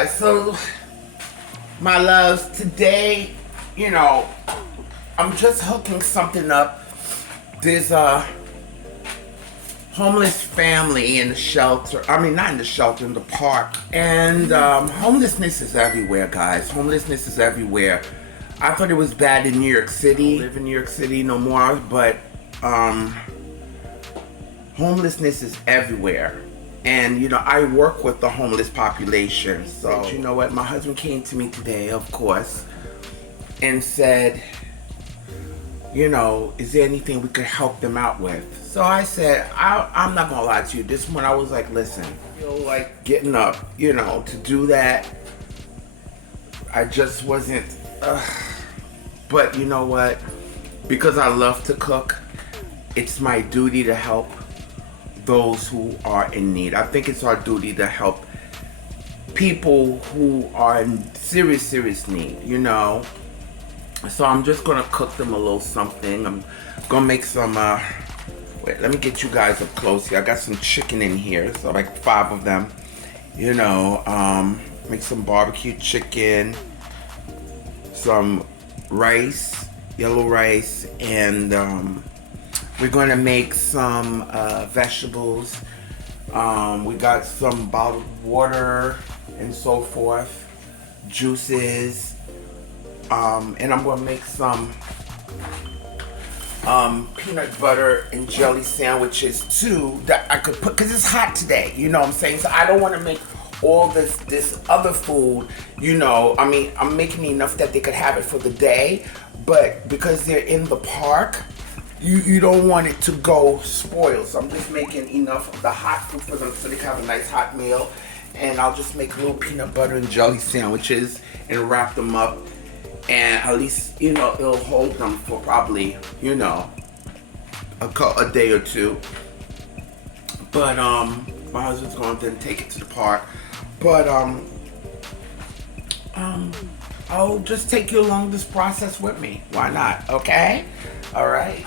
guys, so my loves, today, you know, I'm just hooking something up. There's a homeless family in the shelter. I mean, not in the shelter, in the park. And homelessness is everywhere, guys. Homelessness is everywhere. I thought it was bad in New York City. I don't live in New York City no more, but homelessness is everywhere. And, you know, I work with the homeless population. So, you know what? My husband came to me today, of course, and said, you know, is there anything we could help them out with? So I said, I'm not gonna lie to you. This one, I was like, listen, I feel like getting up, you know, to do that. I just wasn't, but you know what? Because I love to cook, it's my duty to help those who are in need. I think it's our duty to help people who are in serious need, you know. So I'm just gonna cook them a little something. I'm gonna make some, wait, let me get you guys up close here. I got some chicken in here, so like 5 of them, you know. Make some barbecue chicken, some rice, yellow rice, and we're gonna make some vegetables. We got some bottled water and so forth, juices, and I'm gonna make some peanut butter and jelly sandwiches too that I could put, because it's hot today, you know what I'm saying? So I don't want to make all this other food, you know. I mean, I'm making enough that they could have it for the day, but because they're in the park, you don't want it to go spoiled. So I'm just making enough of the hot food for them so they can have a nice hot meal. And I'll just make little peanut butter and jelly sandwiches and wrap them up. And at least, you know, it'll hold them for probably, you know, a day or two. But my husband's going to then take it to the park. But I'll just take you along this process with me. Why not? Okay? All right.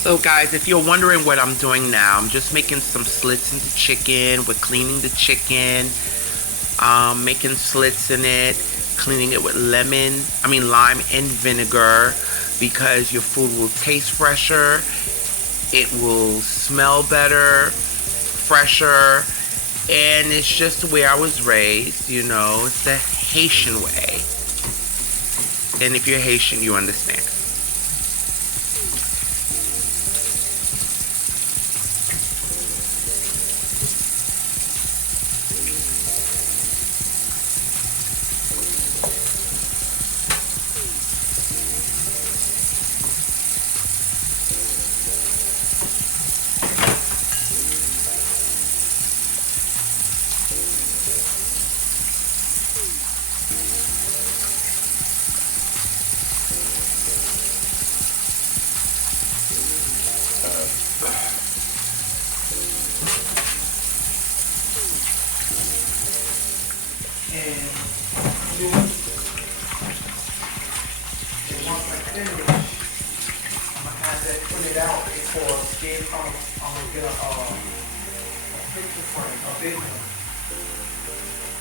So guys, if you're wondering what I'm doing now, I'm just making some slits in the chicken. We're cleaning the chicken, making slits in it, cleaning it with lime and vinegar, because your food will taste fresher, it will smell better, fresher, and it's just the way I was raised, you know. It's the Haitian way. And if you're Haitian, you understand.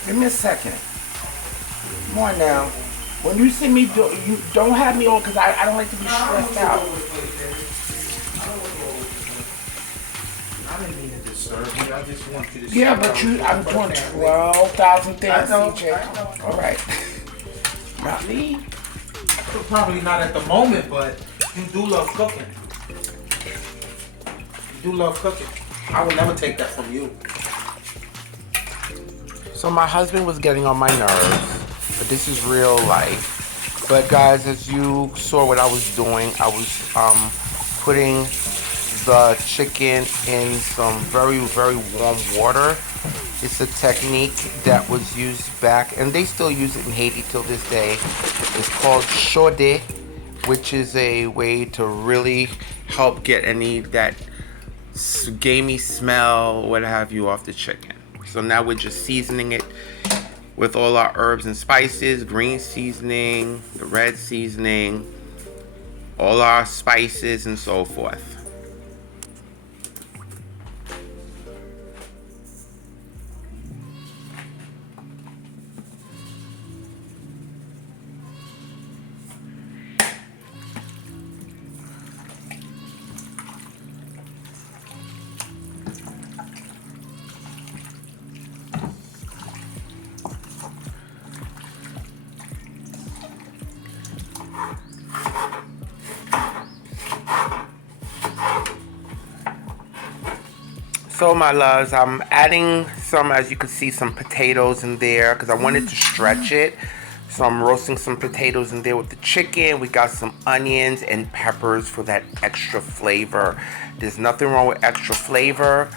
Give me a second. Come on now. When you see me you don't have me on, because I don't like to be stressed out. I didn't mean to disturb you. I just want you to. Yeah, but I'm doing 12,000 things, CJ. All right. Not me. Probably not at the moment, but you do love cooking. You do love cooking. I will never take that from you. So my husband was getting on my nerves, but this is real life. But guys, as you saw what I was doing, I was putting the chicken in some very, very warm water. It's a technique that was used back, and they still use it in Haiti till this day. It's called chaude, which is a way to really help get any that gamey smell, what have you, off the chicken. So now we're just seasoning it with all our herbs and spices, green seasoning, the red seasoning, all our spices and so forth. So my loves, I'm adding some, as you can see, some potatoes in there because I wanted to stretch it. So I'm roasting some potatoes in there with the chicken. We got some onions and peppers for that extra flavor. There's nothing wrong with extra flavor.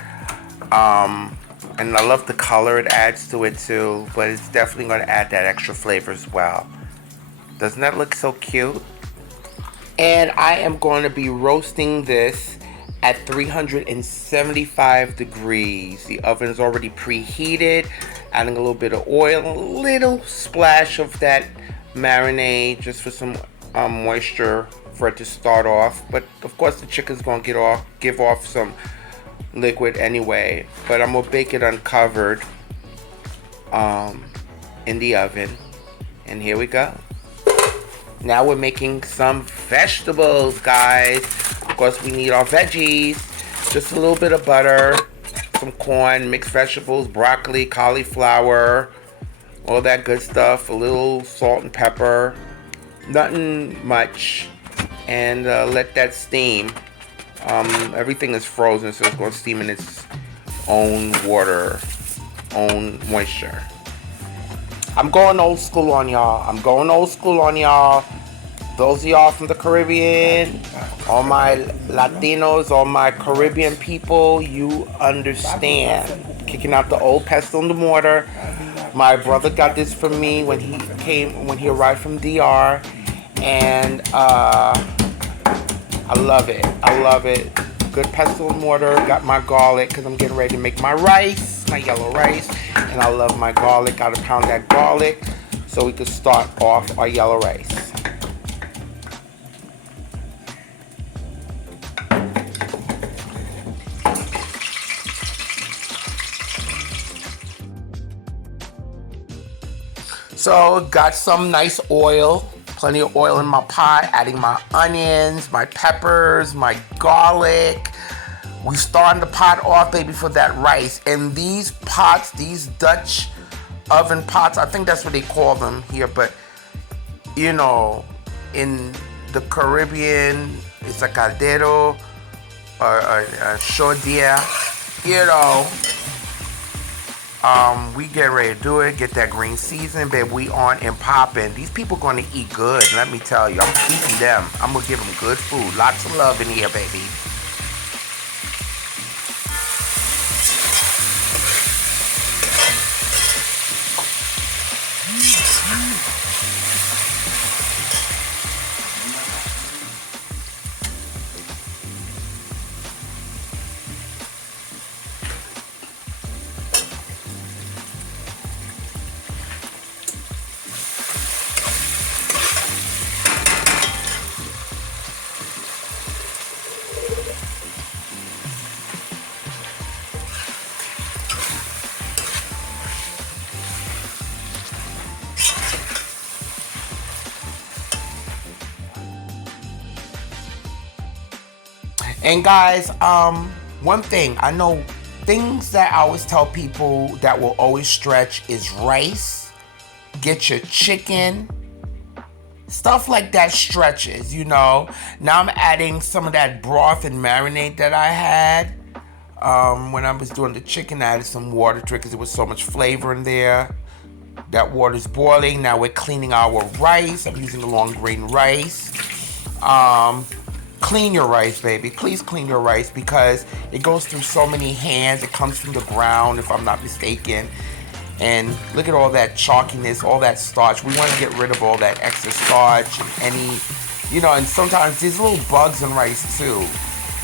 And I love the color it adds to it too, but it's definitely going to add that extra flavor as well. Doesn't that look so cute? And I am going to be roasting this at 375 degrees. The oven's already preheated. Adding a little bit of oil, a little splash of that marinade just for some moisture for it to start off. But of course the chicken's gonna give off some liquid anyway. But I'm gonna bake it uncovered in the oven. And here we go. Now we're making some vegetables, guys. Of course, we need our veggies. Just a little bit of butter, some corn, mixed vegetables, broccoli, cauliflower, all that good stuff. A little salt and pepper. Nothing much. And let that steam. Everything is frozen, so it's going to steam in its own water, own moisture. I'm going old school on y'all. Those of y'all from the Caribbean, all my Latinos, all my Caribbean people, you understand. Kicking out the old pestle in the mortar. My brother got this for me when he arrived from DR. And I love it. Good pestle and mortar. Got my garlic because I'm getting ready to make my rice, my yellow rice. And I love my garlic. Gotta pound that garlic so we can start off our yellow rice. So got some nice oil. Plenty of oil in my pot, adding my onions, my peppers, my garlic. We starting the pot off, baby, for that rice. And these pots, these Dutch oven pots, I think that's what they call them here, but you know, in the Caribbean, it's a caldero or a chaudière, you know. We get ready to do it, get that green seasoning, baby. We on and popping. These people gonna eat good, let me tell you. I'm keeping them. I'm gonna give them good food. Lots of love in here, baby. And guys, one thing I know, things that I always tell people that will always stretch is rice. Get your chicken. Stuff like that stretches, you know. Now I'm adding some of that broth and marinade that I had. When I was doing the chicken, I added some water to it because there was so much flavor in there. That water's boiling. Now we're cleaning our rice. I'm using the long grain rice. clean your rice, baby. Please clean your rice because it goes through so many hands. It comes from the ground, if I'm not mistaken. And look at all that chalkiness, all that starch. We want to get rid of all that extra starch and any, you know, and sometimes there's little bugs in rice too.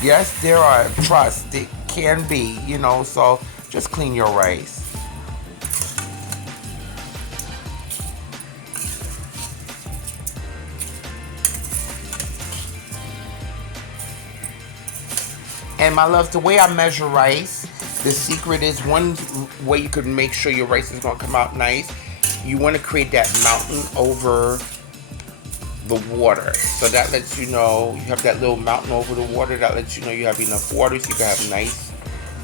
Yes, there are, trust, it can be, you know, so just clean your rice. And my loves, the way I measure rice, the secret is one way you could make sure your rice is gonna come out nice. You wanna create that mountain over the water. So that lets you know, you have that little mountain over the water, that lets you know you have enough water so you can have nice,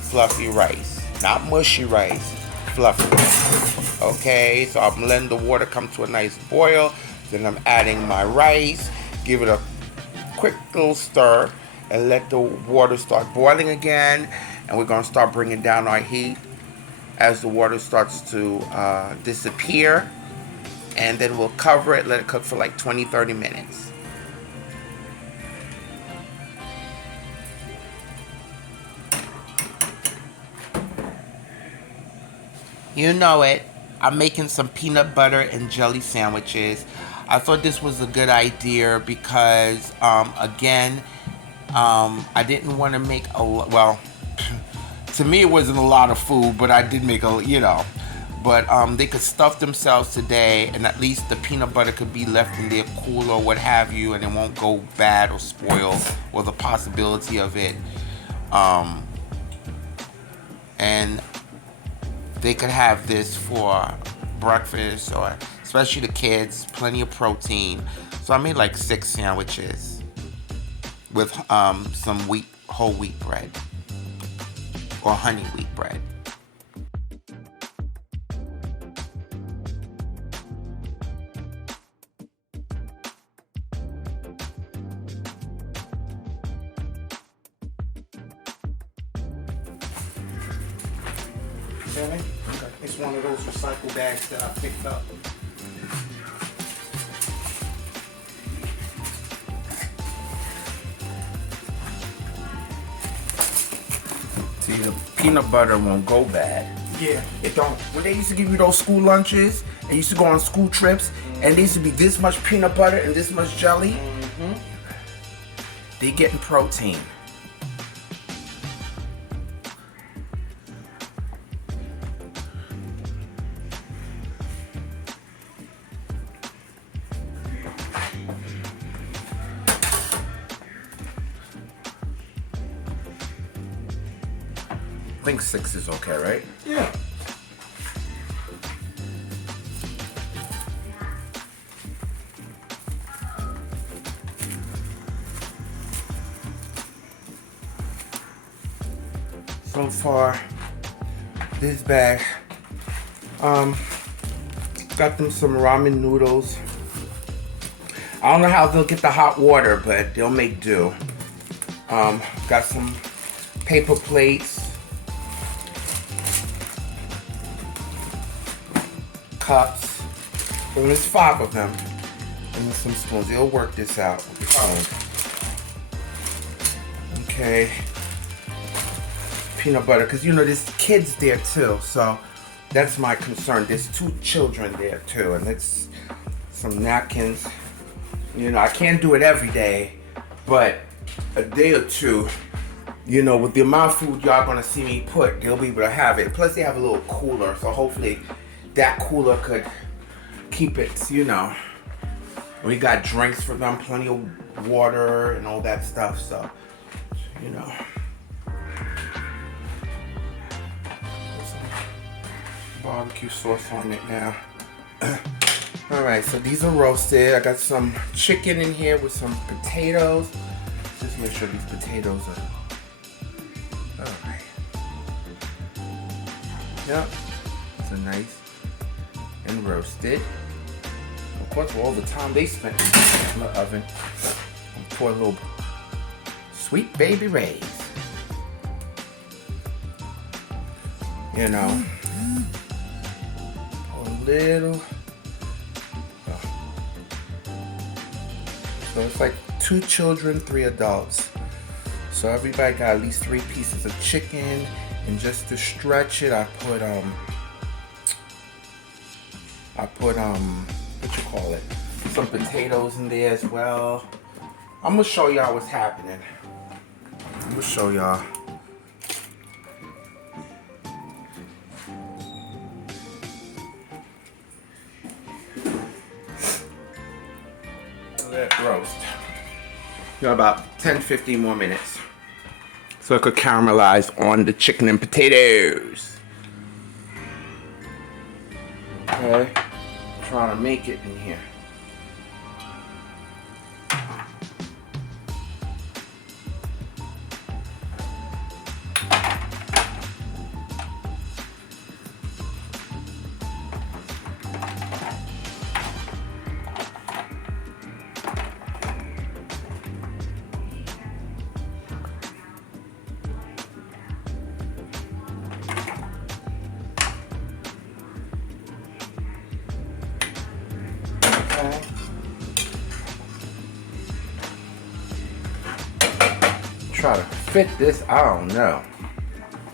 fluffy rice. Not mushy rice, fluffy rice. Okay, so I'm letting the water come to a nice boil. Then I'm adding my rice, give it a quick little stir, and let the water start boiling again. And we're gonna start bringing down our heat as the water starts to disappear. And then we'll cover it, let it cook for like 20-30 minutes. You know it, I'm making some peanut butter and jelly sandwiches. I thought this was a good idea because, again, I didn't want to make a, well, to me it wasn't a lot of food, but I did make a, you know, but they could stuff themselves today and at least the peanut butter could be left in their cooler or what have you, and it won't go bad or spoil, or the possibility of it. And they could have this for breakfast, or especially the kids, plenty of protein. So I made like 6 sandwiches with some whole wheat bread or honey wheat bread. Okay. It's one of those recycle bags that I picked up. See, the peanut butter won't go bad. Yeah, it don't. When they used to give you those school lunches, and used to go on school trips, and there used to be this much peanut butter and this much jelly, they getting protein. I think 6 is okay, right? Yeah. So far, this bag, got them some ramen noodles. I don't know how they'll get the hot water, but they'll make do. Got some paper plates, cups, and there's 5 of them, and some spoons. They'll work this out with the spoons. Okay. Peanut butter, because you know there's kids there too, so that's my concern. There's 2 children there too, and it's some napkins. You know, I can't do it every day, but a day or two, you know, with the amount of food y'all gonna see me put, they'll be able to have it. Plus they have a little cooler, so hopefully that cooler could keep it, you know. We got drinks for them, plenty of water and all that stuff, so, you know. Barbecue sauce on it now. Alright, so these are roasted. I got some chicken in here with some potatoes. Just make sure these potatoes are alright. Yep. So nice and roasted. Of course, all the time they spent in the oven. And pour a little sweet baby Ray's. You know. A little. So it's like 2 children, 3 adults. So everybody got at least 3 pieces of chicken. And just to stretch it, I put what you call it? Some potatoes in there as well. I'm gonna show y'all what's happening. I'm gonna show y'all. Let it roast. You know, about 10-15 more minutes. So it could caramelize on the chicken and potatoes. Okay. Trying to make it in here. Try to fit this, I don't know.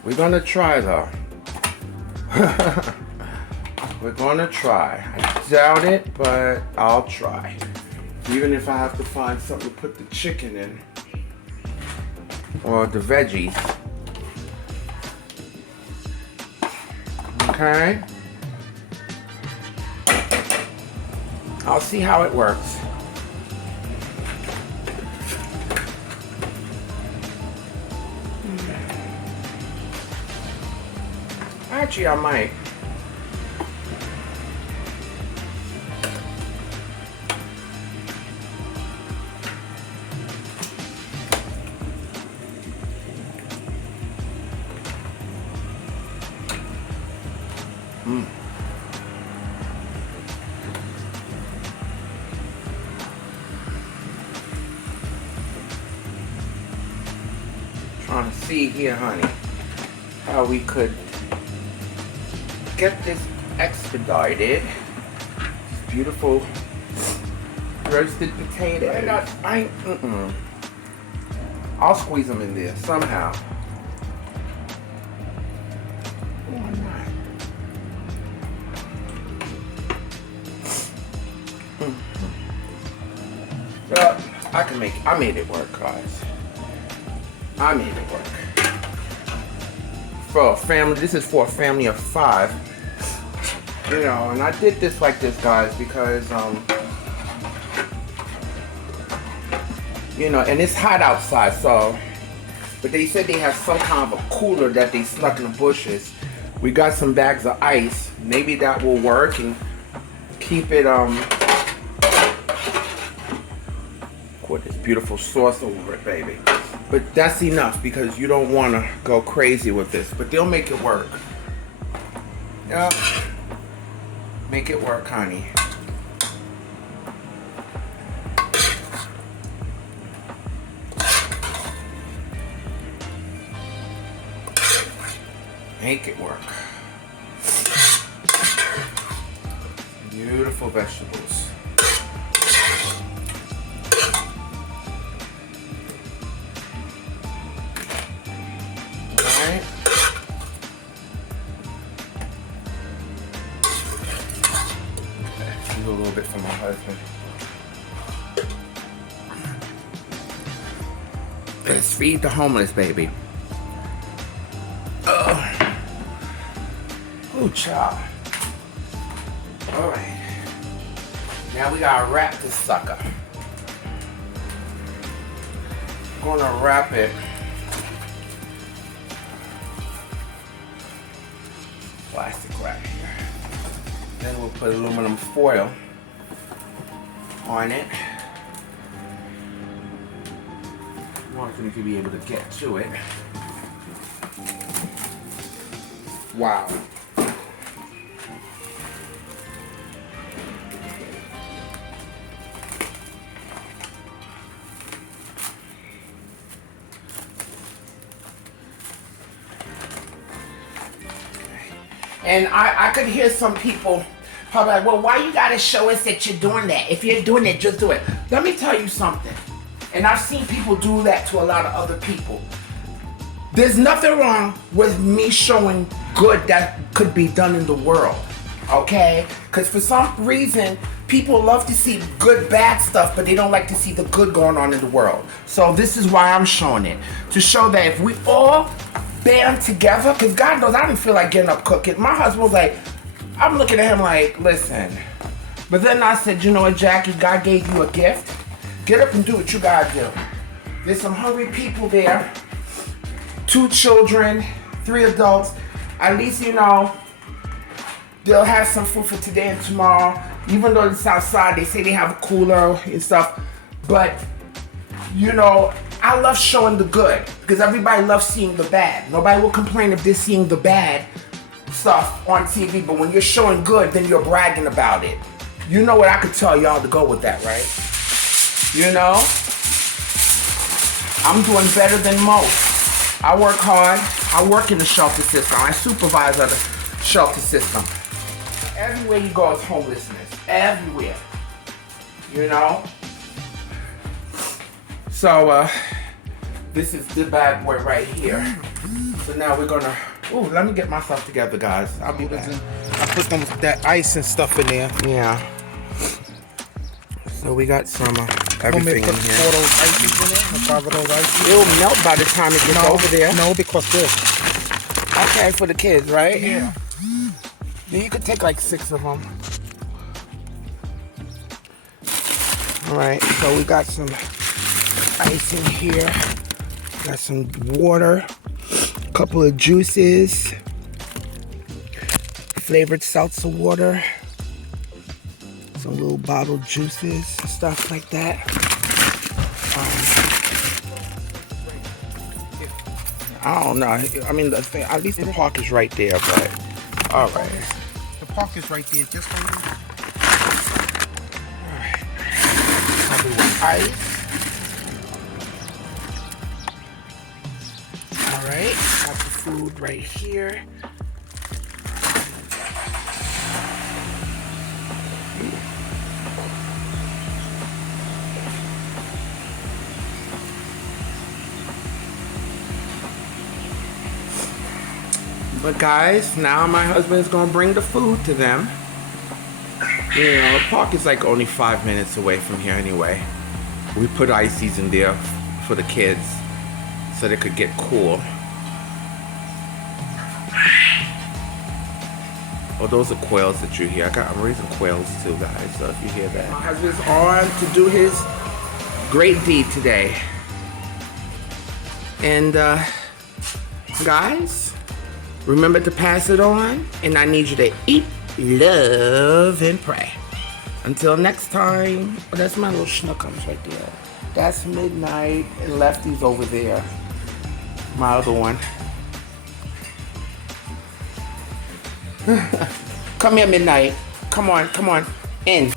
We're gonna try though. We're gonna try. I doubt it, but I'll try. Even if I have to find something to put the chicken in. Or the veggies. Okay. I'll see how it works. Actually, I might. Trying to see here, honey, how we could get this expedited. This beautiful roasted potato. I'll squeeze them in there somehow. Why not? Well, I can make it. I made it work, guys. I made it work. For a family, this is for a family of 5. You know, and I did this like this, guys, because, you know, and it's hot outside, so, but they said they have some kind of a cooler that they snuck in the bushes. We got some bags of ice. Maybe that will work and keep it, put this beautiful sauce over it, baby. But that's enough because you don't want to go crazy with this. But they'll make it work. Yep. Make it work, honey. Make it work. Beautiful vegetables. Alright. Do a little bit for my husband. Let's feed the homeless, baby. Oh, child. Alright. Now we gotta wrap this sucker. I'm gonna wrap it. Plastic wrap here. Then we'll put aluminum foil on it. Want them to be able to get to it. Wow. And I could hear some people probably like, well, why you gotta show us that you're doing that? If you're doing it, just do it. Let me tell you something. And I've seen people do that to a lot of other people. There's nothing wrong with me showing good that could be done in the world, okay? Because for some reason, people love to see good, bad stuff, but they don't like to see the good going on in the world. So this is why I'm showing it. To show that if we all band together, because God knows I didn't feel like getting up cooking. My husband was like, I'm looking at him like, listen. But then I said, you know what, Jackie, God gave you a gift. Get up and do what you gotta do. There's some hungry people there. 2 children, 3 adults. At least, you know, they'll have some food for today and tomorrow. Even though it's outside, they say they have a cooler and stuff. But, you know, I love showing the good because everybody loves seeing the bad. Nobody will complain if they're seeing the bad stuff on TV, but when you're showing good, then you're bragging about it. You know what I could tell y'all to go with that, right? You know? I'm doing better than most. I work hard. I work in the shelter system. I supervise the shelter system. Everywhere you go is homelessness. Everywhere. You know? So, this is the bad boy right here. So now we're gonna, let me get myself together, guys. I'll be back. I put that ice and stuff in there. Yeah. So we got some everything in Put here. 4 of those ices in there, 5 of those ices. It'll melt by the time it gets over there. No, because this. Okay, for the kids, right? Yeah. Yeah, you could take like 6 of them. All right, so we got some ice in here. Got some water, a couple of juices, flavored seltzer water, some little bottled juices, stuff like that. I don't know. I mean, at least the park is right there, but all right. The park is right there, just right there. Ice. All right, got the food right here. But guys, now my husband's gonna bring the food to them. You know, the park is like only 5 minutes away from here anyway. We put ices in there for the kids so they could get cool. Oh, those are quails that you hear. I'm raising quails too, guys, so if you hear that. My husband's on to do his great deed today. And guys, remember to pass it on, and I need you to eat, love, and pray. Until next time. Oh, that's my little schnookums right there. That's Midnight, and Lefty's over there. My other one. Come here, Midnight. Come on, in.